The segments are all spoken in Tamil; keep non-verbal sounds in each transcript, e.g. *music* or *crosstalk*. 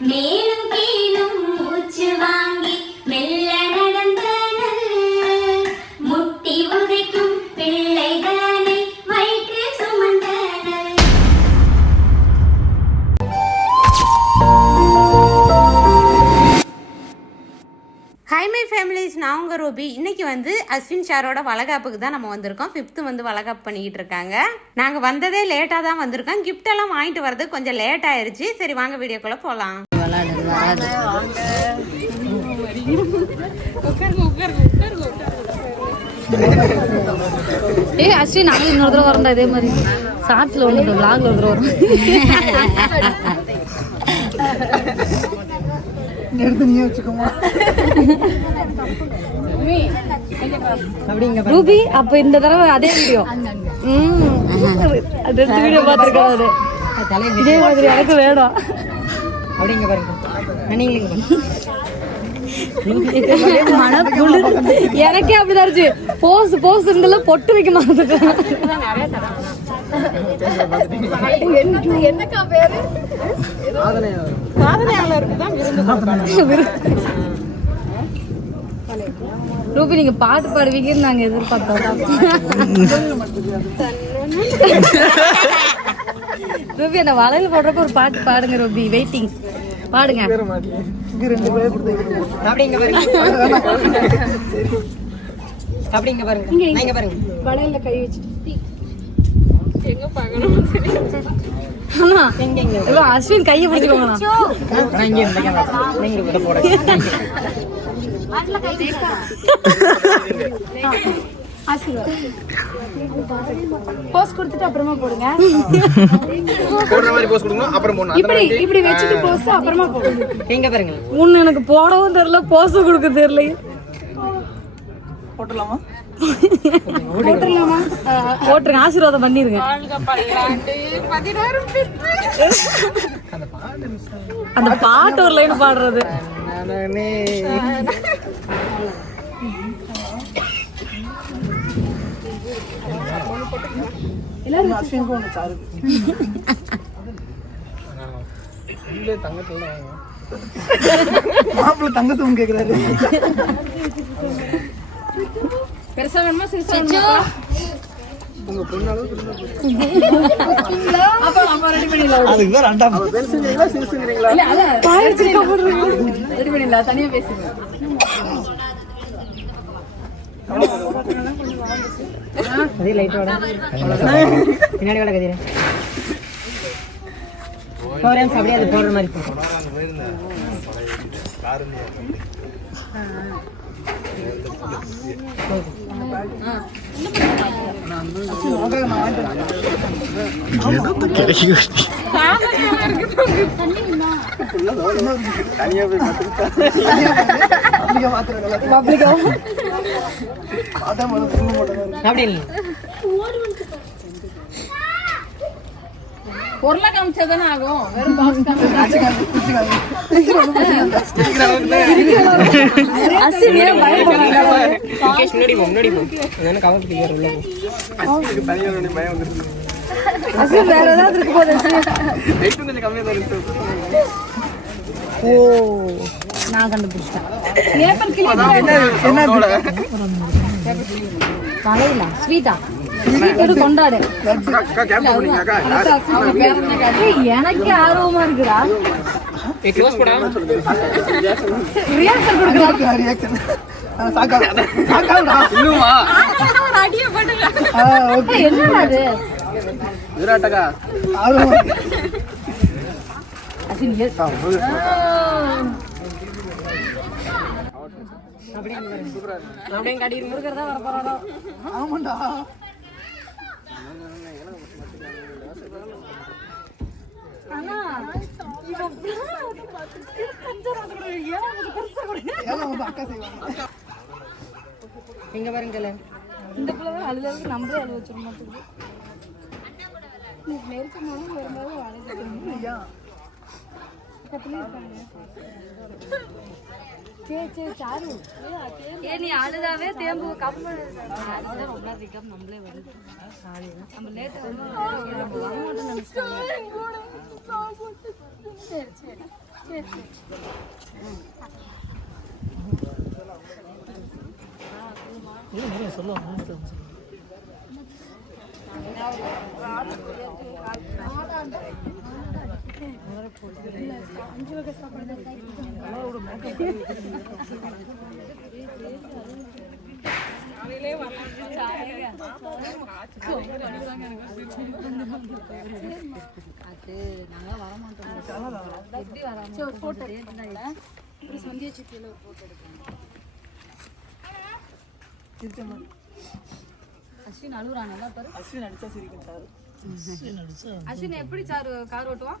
மேலும் கீழும் மூச்சு வாங்கி மெல்ல நடந்தனர். முட்டி உதைக்கும் பிள்ளைகளை வயிற்று சுமந்தனர். ஹை மை ஃபேமிலிஸ் நான் உங்கள் ரூபி. இன்னைக்கு வந்து அஸ்வின் சாரோட வளகாப்புக்கு தான் நம்ம வந்திருக்கோம். ஃபிஃப்த்து வந்து வளகாப்பு பண்ணிக்கிட்டு இருக்காங்க. நாங்கள் வந்ததே லேட்டாக தான் வந்திருக்கோம். Gift எல்லாம் வாங்கிட்டு வரது கொஞ்சம் லேட் ஆயிருச்சு. சரி வாங்க வீடியோக்குள்ளே போகலாம் *laughs* ஏய் அஸ்வின் நாங்களும் இன்னொரு தடவை வரண்டா இதே மாதிரி. ஷார்ட்ஸில் ஒன்று விளாக்ல ஒரு தடவை வரும் ரூபி அப்ப இந்த தடவை அதே வீடியோ ம். அது வீடியோ பார்த்துருக்கோம் அது இதே மாதிரி எனக்கு வேணும். அப்படிங்க பாருங்க. எனக்கே அப்படிதான் இருந்துச்சு. போஸ் போஸ் இருந்தால பொட்டு வைக்க மறந்துட்டேன். ரூபி நீங்க பாட்டு பாடுவீங்கன்னு நாங்க எதிர்பார்த்தோம். ரூபி அந்த வளையல் போடுறப்ப ஒரு பாட்டு பாடுங்க ரூபி. வெயிட்டிங் பாடுங்க. அப்படிங்க பாருங்க. அப்படிங்க பாருங்க. நீங்க பாருங்க. வளையல்ல கை வச்சுட்டு. ஆமா. ஐயோ, அஸ்வின் கையை பிடிச்சுக்கோங்க நான் இங்க இருந்த கேமரா நீங்க போட போஸ் கொடுத்துட்டு அப்புறமா போடுங்க. போடுற மாதிரி போஸ்ட் கொடுங்க அப்புறம் போடணும் இப்படி இப்படி வச்சுட்டு போஸ் அப்புறமா போடுங்க. நீங்க பாருங்க எனக்கு போடவும் தெரியல போஸ கொடுக்க தெரியல. போட்டுடலாமா? போட்டுருங்க ஆசீர்வாதம் பண்ணிருங்க. அந்த பாட்டு ஒரு லைன் பாடுறது. மாப்பிள்ள தங்கத்துவம் கேக்குறாரு. பெருசா வேணுமா சிறுசா வேணுமா அப்புறம் நம்ம ரெடி பண்ணிடலாம். அதுக்கு தான் ரெண்டாம். பெருசுங்களா சிறுசுங்கிறீங்களா? இல்ல அதான். ரெடி பண்ணிடலாம். தனியா பேசுங்க அதே லைட்டோட பின்னாடி வேலை கதிரேன் போறேன் அப்படியே அது போடுற மாதிரி தனியா போய் மாத்திரம் அதான் அப்படி இல்லை பொருளை ஆகும். வெறும் பாக்ஸ் *laughs* முன்னாடி போ முன்னாடி போ. அதான கவர் பிடிக்கிற உள்ள போ. தனியா ஒரு பயம் வந்துருச்சு. அசின் வேற ஏதாவது இருக்கு போது வெயிட் கொஞ்சம் கம்மியா தான் இருக்கு. ஓ நான் கண்டுபிடிச்சிட்டேன். வளையல ஸ்வீட்டா? ஸ்வீட் கொண்டாடு. எனக்கு ஆர்வமா இருக்குடா. ரியாக்ஷன் கொடுக்குறா. ஆர்வம் அசின் எஸ் அப்படியே காட்டி இருக்கிறதா வர போறாடா ஆமாண்டா அண்ணா இவன் ஏன்னா வந்து அக்கா செய்வாங்க எங்க பாருங்க அழுது அழுது நம்மளே அழுவ வச்சிட சரி சரி நீ அழுதாவே தேம்பு கப்பு ரொம்ப அதிகம் நம்மளே வந்து நம்ம லேட்டா நம்ம வரமாட்டோம்னு நினைச்சிட்டாங்க சரி சரி. அஸ்வின் அடிச்சா சிரிக்கும் சார். அஸ்வின் எப்படி சார் கார் ஓட்டுவான்?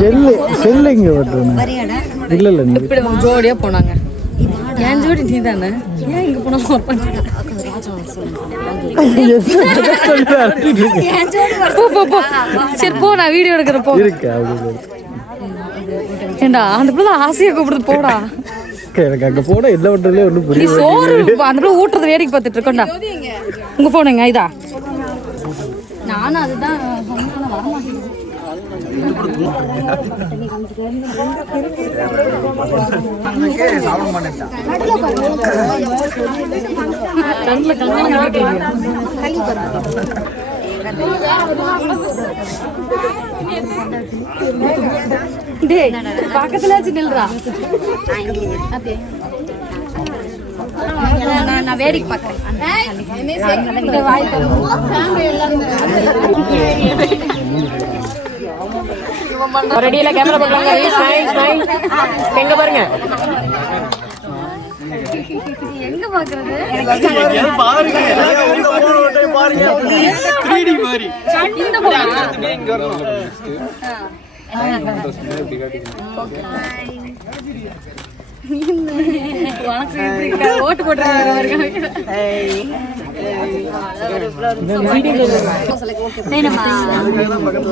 செல்லு செல்லு இங்க ஓட்டுறேன் இல்ல இல்ல நீங்க இப்படி ஜோடியா போனாங்க. என் ஜோடி நீ தானே ஏன் இங்க போனா *laughs* போ போ போ. சரி போ நான் வீடியோ எடுக்கிறேன் போ. இருக்கு அப்படி. ஏண்டா அந்த பிள்ளை ஆசையா கூப்பிடுது போடா. எனக்கு அங்க எல்லா ஓட்டுறதுலயே ஒன்றும் நீ புரியல சோறு அந்த பிள்ளை ஊட்டுறது வேடிக்கை பார்த்துட்டு இருக்கோண்டா உங்க போனுங்க இதா. நானும் அதுதான் கண்ணுல கட்டிட்டீங்க. டேய் பக்கத்துல வச்சு நான் வேடிக்கை பார்க்கறேன் ஒரு அடியில கேமரா போடலாங்க எங்க பாருங்க. எங்க பாக்குறது? பாருங்க பாருங்க? ஓட்டு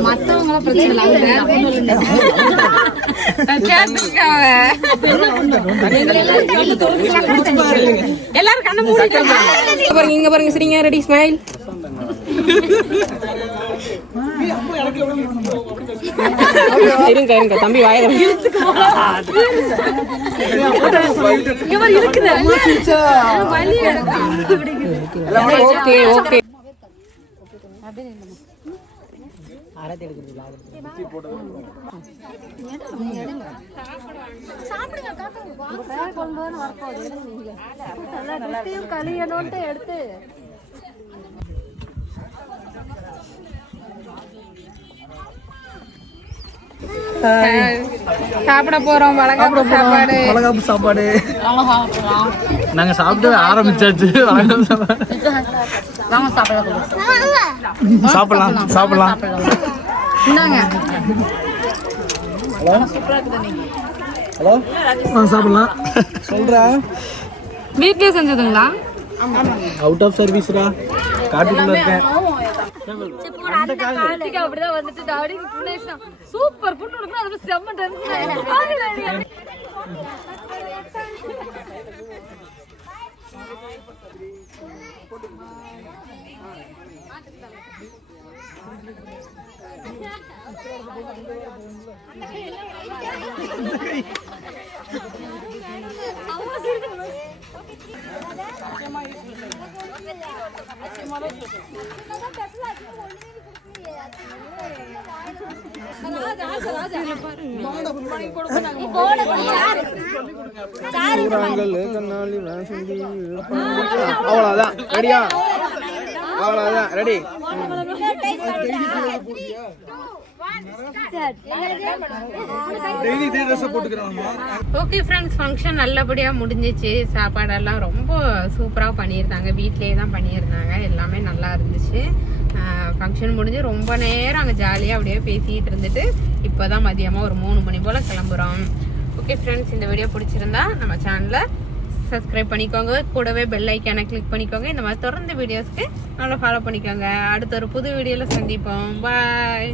மத்தவங்க பிரச்சனை. எல்லாரும் கண்ணை இங்க பாருங்க இங்க பாருங்க சரிங்க ரெடி ஸ்மைல் இருங்க இருங்க தம்பி வாய ஓகே ஓகே எடுத்து சாப்பிட போறோம் வளகாப்பு சாப்பாடு வளகாப்பு சாப்பாடு. நாங்க சாப்பிட்டு ஆரம்பிச்சாச்சு. வளகாப்பு சாப்பாடு. சாப்பிடலாம் சாப்பிடலாம். இந்தாங்க. ஹலோ? சாப்பிடலாம். சொல்றா. வீட்லயே செஞ்சதுங்களா? அவுட் ஆஃப் சர்வீஸ்ரா காட்டுக்குள்ள இருக்கேன் அப்படிதான் வந்துட்டு டாடி சூப்பர் புண்ணு கொடுக்கணும் அது செம்ம டென்ஷன் அவ்வளவுதான். ரெடியா அவ்வளவுதான். ரெடி ஓகே ஃப்ரெண்ட்ஸ் ஃபங்க்ஷன் நல்லபடியாக முடிஞ்சிச்சு. சாப்பாடெல்லாம் ரொம்ப சூப்பராக பண்ணியிருந்தாங்க. வீட்டிலேயே தான் பண்ணியிருந்தாங்க. எல்லாமே நல்லா இருந்துச்சு. ஃபங்க்ஷன் முடிஞ்சு ரொம்ப நேரம் அங்கே ஜாலியாக அப்படியே பேசிகிட்டு இருந்துட்டு இப்போ தான் மதியமாக ஒரு மூணு மணி போல் கிளம்புறோம். ஓகே ஃப்ரெண்ட்ஸ் இந்த வீடியோ பிடிச்சிருந்தா நம்ம சேனலை சப்ஸ்கிரைப் பண்ணிக்கோங்க. கூடவே பெல் ஐக்கானை கிளிக் பண்ணிக்கோங்க. இந்த மாதிரி தொடர்ந்து வீடியோஸ்க்கு நல்லா ஃபாலோ பண்ணிக்கோங்க. அடுத்த ஒரு புது வீடியோவில் சந்திப்போம். பாய்